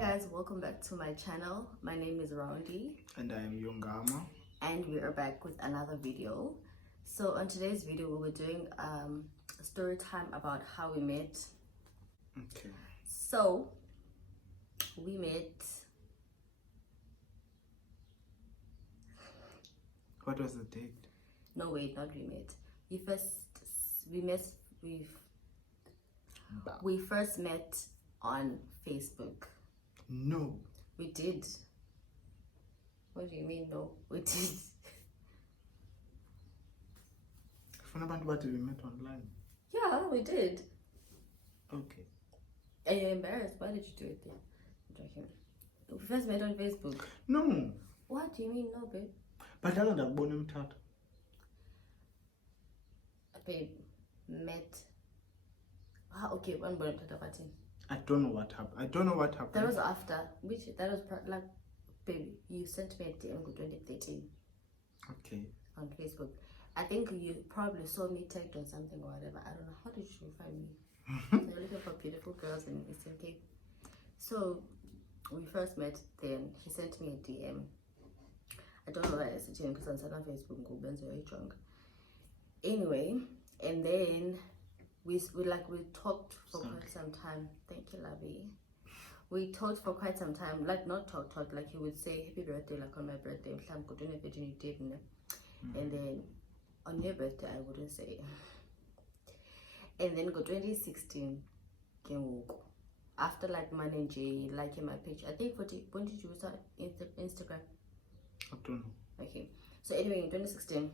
guys, welcome back to my channel. My name is Roundy and I am Yongama, and we are back with another video. So on today's video we were doing a story time about how we met. Okay. So we met. What was the date? No, wait, not we met. We first met on Facebook. No. We did. What do you mean no? We did. What we met online? Yeah, we did. Okay. Are you embarrassed? Why did you do it then? I'm joking. We first met on Facebook. No. What do you mean no, babe? But I don't have born him tata. Babe, met. Ah, okay, one born tata party. I don't know what happened. That was after. That was like, babe, you sent me a DM in 2013. Okay. On Facebook. I think you probably saw me tagged on something or whatever. I don't know. How did you find me? So you're looking for beautiful girls in Eastern Cape. So we first met then. He sent me a DM. I don't know why I said him because on Southern Facebook, go Benzo very drunk. Anyway, and then we talked for quite some time. Thank you, Lovey. We talked for quite some time. Like not talk. Like he would say happy birthday like on my birthday. And then on your birthday I wouldn't say. And then go 2016 after like Man and Jay liking my page. I think when did you start Instagram? I don't know. Okay. So anyway, in 2016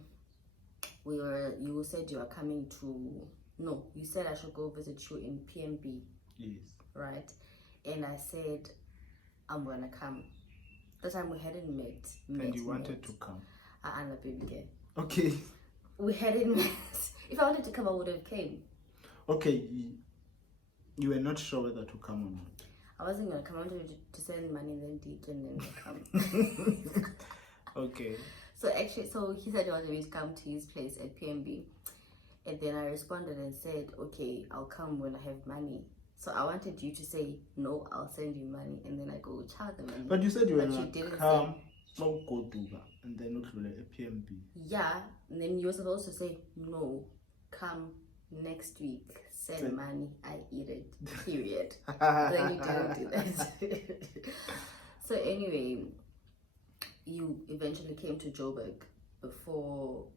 you said you were coming to you said I should go visit you in PMB. Yes. Right? And I said I'm gonna come. That time we hadn't met. And you wanted to come. Okay. We hadn't met. If I wanted to come I would have came. Okay, you were not sure whether to come or not. I wasn't gonna come. I wanted to send money and then come. Okay. So he said he wanted me to come to his place at PMB. And then I responded and said, okay, I'll come when I have money. So I wanted you to say, no, I'll send you money. And then I go, charge the money. But you said you were going to come, and then not really a PMB. Yeah, and then you were supposed to say, no, come next week, send money, I eat it, period. Then you didn't do that. So anyway, you eventually came to Joburg before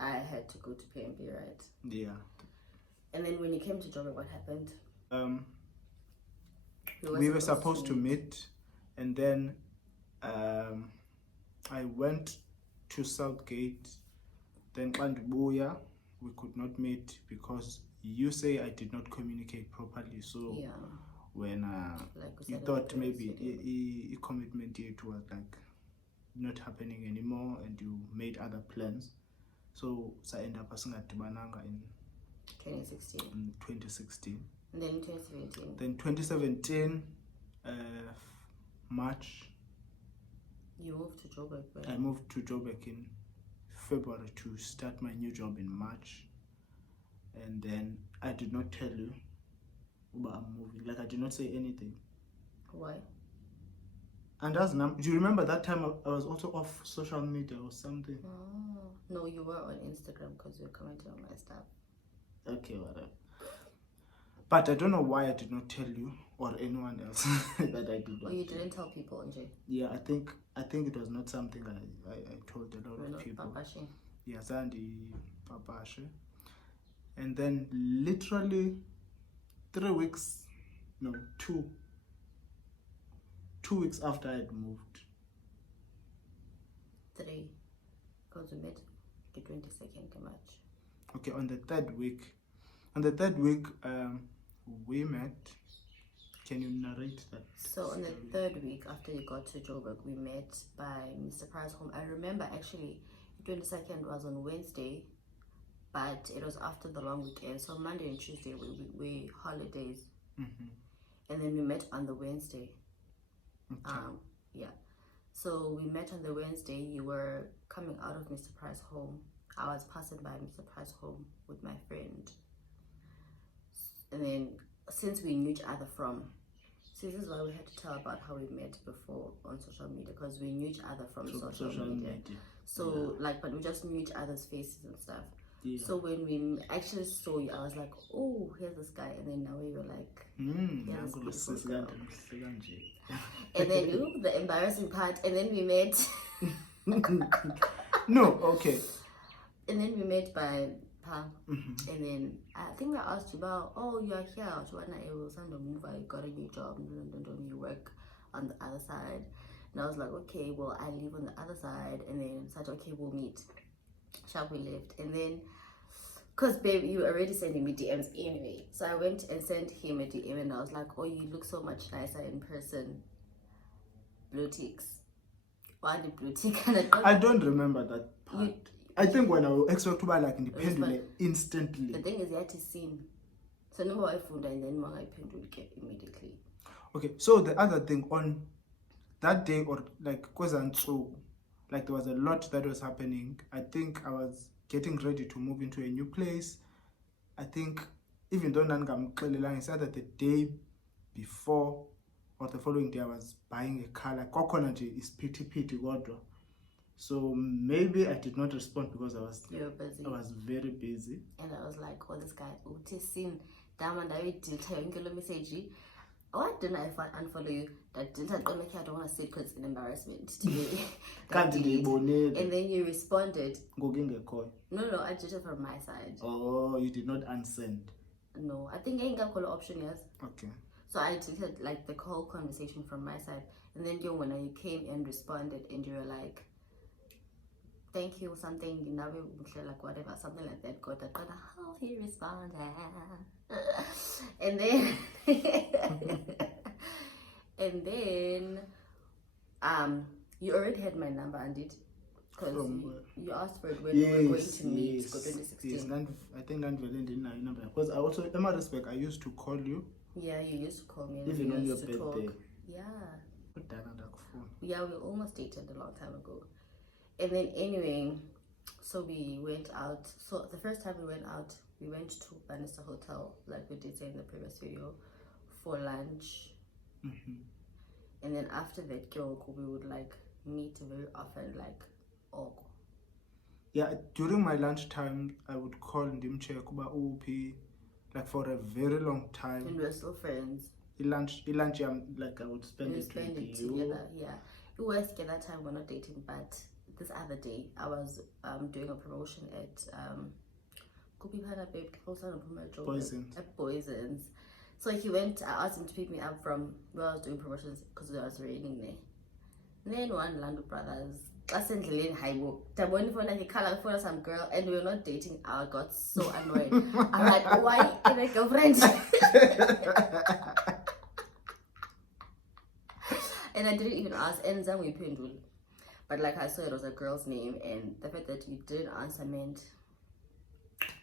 I had to go to PMB, right? Yeah. And then when you came to Joburg, what happened? We were supposed to meet, and then I went to Southgate. Then Kandubuya, we could not meet because you say I did not communicate properly. So yeah. When you thought maybe a commitment date was like not happening anymore, and you made other plans. So I ended up in 2016. And then 2017. Then 2017, March. You moved to Joburg, right? I moved to Joburg in February to start my new job in March. And then I did not tell you about I'm moving. Like I did not say anything. Why? And do you remember that time I was also off social media or something? Oh. No, you were on Instagram because you were commenting on my stuff. Okay, whatever. But I don't know why I did not tell you or anyone else that I did not. Oh, you didn't tell people, Nje? Yeah, I think it was not something I told a lot of people. Papashe. Yeah, Zandi, Papashe. And then literally 2 weeks after I had moved. 3. Because we met the 22nd of March. Okay, on the third week, we met. Can you narrate that? So on the third week after you got to Joburg, we met by Mr. Price's home. I remember actually the 22nd was on Wednesday, but it was after the long weekend. So Monday and Tuesday we holidays. And then we met on the Wednesday. Okay. Yeah. So we met on the Wednesday. You were coming out of Mr. Price's home. I was passing by Mr. Price's home with my friend. And then since we knew each other from See, this is why we had to tell about how we met before on social media, because we knew each other from social media. So, like, but we just knew each other's faces and stuff. Yeah. So when we actually saw you, I was like, oh, here's this guy. And then now we were like, here's this girl. And then, the embarrassing part. And then we met. No, okay. And then we met by Pal. And then I think I asked you about, oh, you're here. You got a new job. You work on the other side. And I was like, okay, well, I live on the other side. And then I said, okay, we'll meet. Shall we left? And then, because babe, you were already sending me DMs anyway. So I went and sent him a DM and I was like, oh, you look so much nicer in person. Blue ticks. Why the blue tick? I don't remember that part. I think when I expect to buy like independently, instantly. The thing is, you had to sing. So no I found and then I get immediately. Okay, so the other thing on that day, or like like there was a lot that was happening. I think I was getting ready to move into a new place. I think even though I said that the day before or the following day I was buying a car, like coconut is pity water. So maybe I did not respond because I was busy. I was very busy. And I was like, oh, this guy, seen Diamond, I did message. Why didn't I unfollow you? That didn't I don't want to say because it's an embarrassment to me. And then you responded. No, I did it from my side. Oh, you did not unsend. No, I think I ain't got call option, yes. Okay. So I deleted like the whole conversation from my side. And then when you came and responded and you were like, thank you, something, you know, like whatever, something like that. Got how he responded. And then and then you already had my number, and it because you asked for it when we were going to meet for 2016. Yes, I think that didn't know your number because I also, in my respect, I used to call you. Yeah, you used to call me. Even on your birthday. Talk. Yeah. Yeah, we almost dated a long time ago. And then anyway, so we went out. So the first time we went out, we went to Bannister Hotel, like we did say in the previous video, for lunch. And then after that, we would like meet very often, like yeah, during my lunch time, I would call Ndimche Kuba OP, like for a very long time. And we're still friends. Lunch, like I would spend it together. Yeah, we were together that time. We're not dating, but this other day I was doing a promotion at Poisons. So he went. I asked him to pick me up from where I was doing promotions because it was raining there. And then one Lando Brothers. I sent Lynn Haibo. Taboni for like a color for some girl, and we were not dating. I got so annoyed. I'm like, why in a girlfriend? And I didn't even ask. And then we pendul. But like I saw, it was a girl's name, and the fact that you didn't answer meant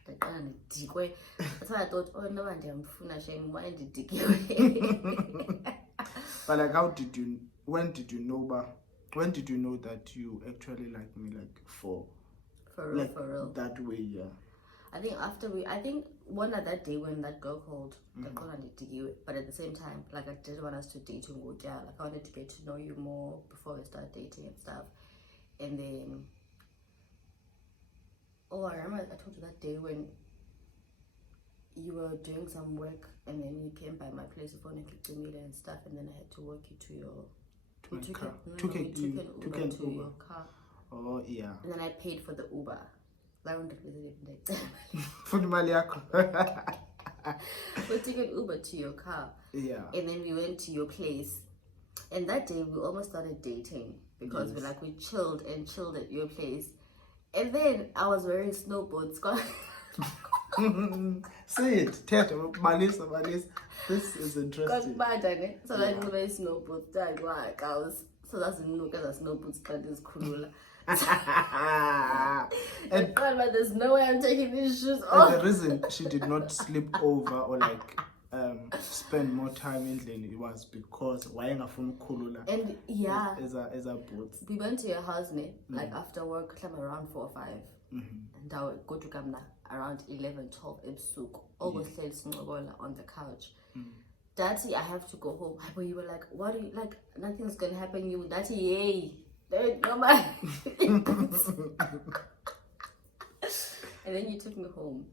that's why I thought, oh no, I'm shame. Why did you? But like, when did you know that you actually like me, like for real that way? Yeah, I think one of that day when that girl called, but at the same time, like I didn't want us to date and go down. Like I wanted to get to know you more before we start dating and stuff. And then I remember I told you that day when you were doing some work and then you came by my place before and clicked the meter and stuff, and then I had to walk you to your car. Took an Uber to your car. Oh yeah. And then I paid for the Uber. We took an Uber to your car. Yeah. And then we went to your place. And that day we almost started dating because we chilled at your place. And then I was wearing snow boots. Say it, Malis. This is interesting. So I didn't wear snow boots. So that's no because snow boots can't is cool. And but there's no way I'm taking these shoes off. And the reason she did not sleep over or like spend more time in Lily, it was because and yeah, as a boots. We went to your house, like after work, around 4 or 5, and I would go to Kamna around 11, 12 ebusuku. Always on the couch. Daddy, I have to go home. But you were like, what do you like? Nothing's gonna happen. You, Daddy, yay. No man. And then you took me home.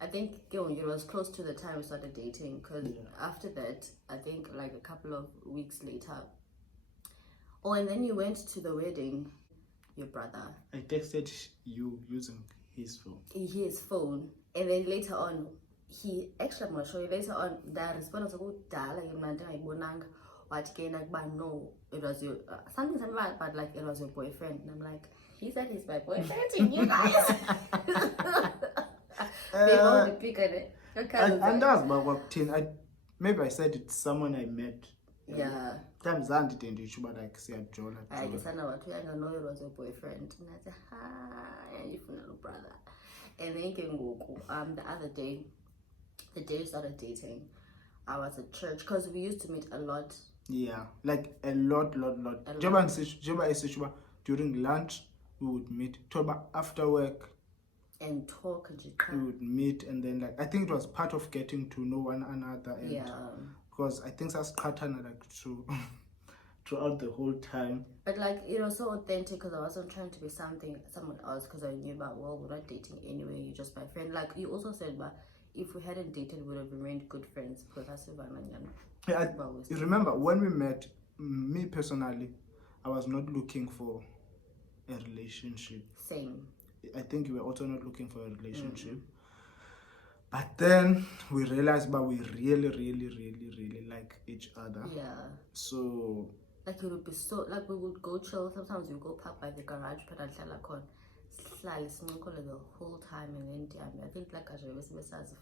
I think it was close to the time we started dating, because after that, I think like a couple of weeks later. Oh, and then you went to the wedding, your brother. I texted you using his phone. His phone. And then later on, he actually, I'm going to show you later on, that response was no, it was your something but like it was your boyfriend. And I'm like, he said he's my boyfriend to you guys. They all the pick on it. And that's my work team. Maybe I said it's someone I met. Yeah. Times I didn't do like say a Jola. I just know what I know it was your boyfriend. And I said, hi, and you little brother. And then the other day, the day we started dating, I was at church because we used to meet a lot. Yeah, like a lot. During lunch, we would meet. After work, and talk. We would meet, and then like I think it was part of getting to know one another. And because I think that's pattern like throughout the whole time. But like it was so authentic because I wasn't trying to be someone else, because I knew about, well, we're not dating anyway, you're just my friend. Like you also said, but if we hadn't dated, we would have remained good friends. Yeah, you remember when we met, me personally, I was not looking for a relationship. Same. I think you were also not looking for a relationship. But then we realized, but we really like each other. Yeah. So like it would be so, like we would go chill. Sometimes we would go park by the garage, but I'd the whole time, and then I think like I was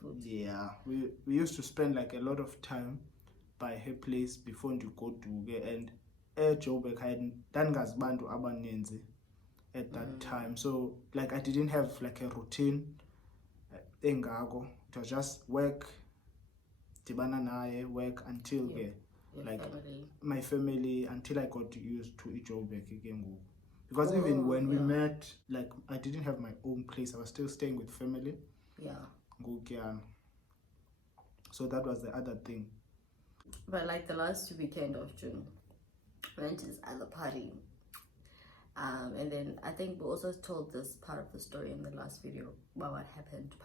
food. Yeah, we used to spend like a lot of time by her place before you go to and Joburg had bantu abaninzi at that time. So like I didn't have like a routine. It was just work, work until like my family, until I got used to Joburg again. Because even when we met, like I didn't have my own place. I was still staying with family. Yeah. So that was the other thing. But like the last weekend of June, we went to this other party. And then I think we also told this part of the story in the last video about what happened.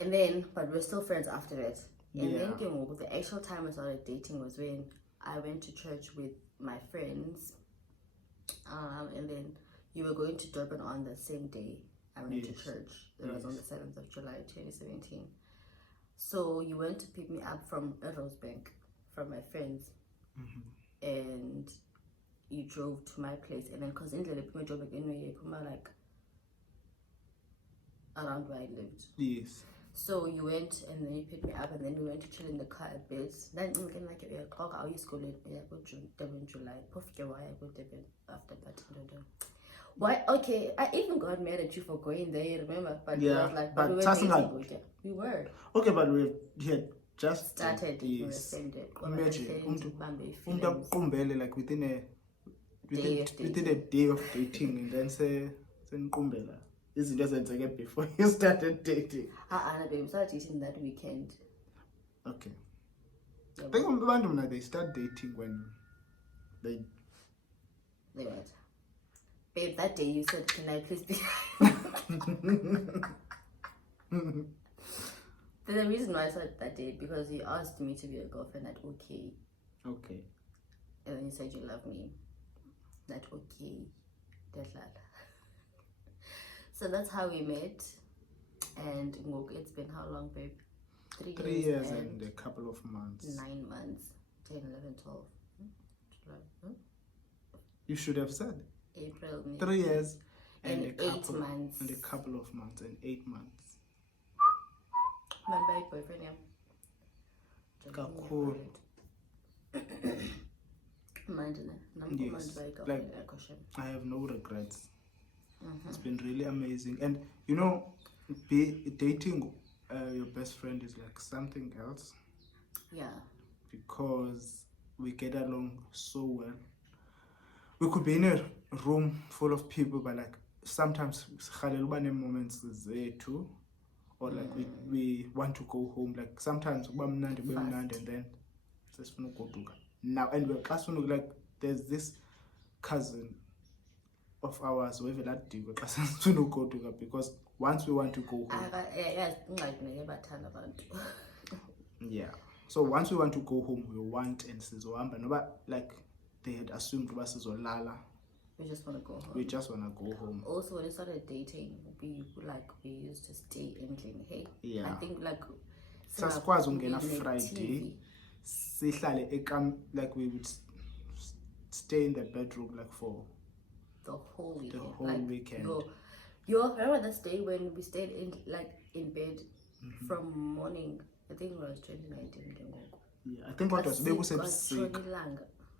And then, but we're still friends after that. And then the actual time I started dating was when I went to church with my friends. And then you were going to Durban on the same day I went to church. It was on the 7th of July 2017. So you went to pick me up from Rosebank, from my friends. And you drove to my place. And then because in the Joburg anyway, you put like around where I lived. Yes. So you went and then you picked me up, and then we went to chill in the car a bit. Then like I used to go in July. After that. Why? Okay, I even got mad at you for going there. Remember? But it was like, but we were we were. Okay, but we had just started. Yes. Imagine like within a day of dating, and then say kumbela. This doesn't get before you started dating. We started dating that weekend. Okay. I think they start dating when they what? Babe, that day you said, can I please be the reason why I said that day, because you asked me to be your girlfriend at okay. Okay. And then you said you love me. That okay. So that's how we met. And it's been how long, babe? 3 years and a couple of months. 9 months. 10, 11, 12. July. You should have said April, May. 3 years and 8 months. And a couple of months and 8 months. My bad boyfriend, yeah. Cool. Yes. Like, I have no regrets. It's been really amazing. And you know, dating your best friend is like something else. Yeah. Because we get along so well. We could be in a room full of people, but like sometimes moments there too. or like we want to go home. Like sometimes and then now and we're like there's this cousin of ours who have that deal because once we want to go home. Yeah. So once we want to go home, we want and sizohamba. No, but like they had assumed lala. We just want to go home. We just want to go home. Also, when we started dating, we used to stay in Glen. Hey, yeah. I think like. Sasikwazi ungena Friday. Like we would stay in the bedroom like for the whole weekend. The whole weekend. Yo, remember this day when we stayed in bed from morning? I think it was 2019. Yeah, I think what was they said sick.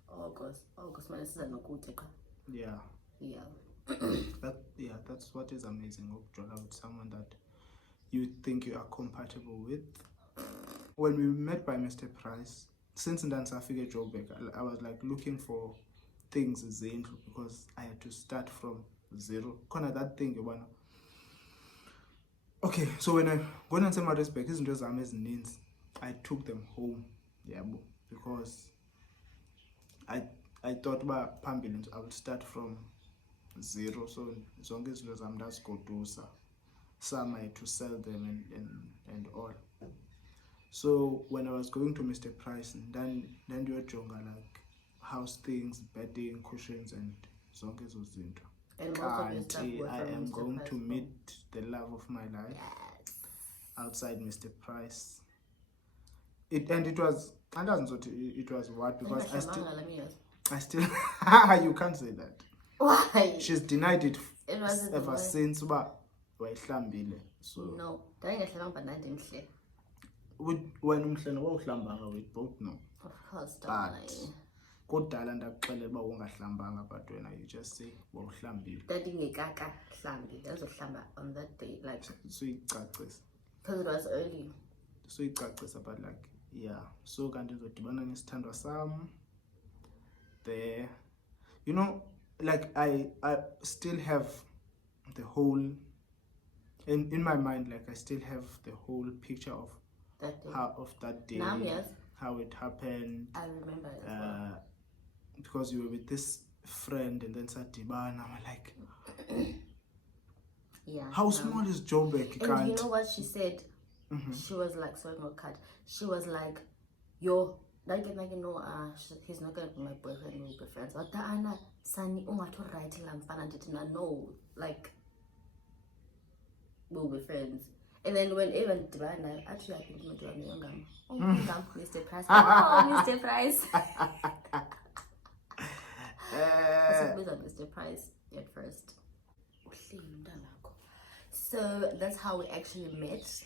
August when it's Yeah. That's what is amazing with someone that you think you are compatible with. When we met by Mr. Price, since then I figured job back, I was like looking for things because I had to start from zero. Kind of that thing you wanna. Okay, so when I go and say my respect, isn't just amazing names. I took them home, because I thought about Pambilins, I would start from zero. So as long as I'm just go to some I had to sell them and all. So when I was going to Mr. Price, then you were jonga like house things, bedding, cushions, and zonke ezo zinto. And most of your stuff were I from am Mr. going Price to meet the love of my life outside Mr. Price. It was what, because I still you can't say that. Why? She's denied it ever since wayihlambile. So no, when umhlelo wawuhlambanga we both know. Of course, but kodala ndakuxelela uba ungahlambanga, but wena you just say wawuhlambile. Dadingekaka hlambi. Yazohlamba on that day, like so icacisa. Because it was early. So icacisa, but like yeah. So kanti ndizodibana nesithandwa sam there. You know, like I still have the whole in my mind, like I still have the whole picture of that day. Yes. How it happened. I remember it as well. Because you were with this friend and then Satibana, I'm like, yeah. How small is Joburg? And you know what she said? She was like, sorry, not cut. She was like, yo, he's not gonna be my boyfriend, we'll be friends. But Anna, Sani, no, like, we'll be friends. And then when even Divana, actually I think Mr. Price. Oh, Mr. Price. Mr. Price at first. So that's how we actually met.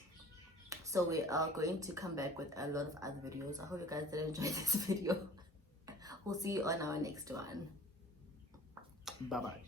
So we are going to come back with a lot of other videos. I hope you guys did enjoy this video. We'll see you on our next one. Bye bye.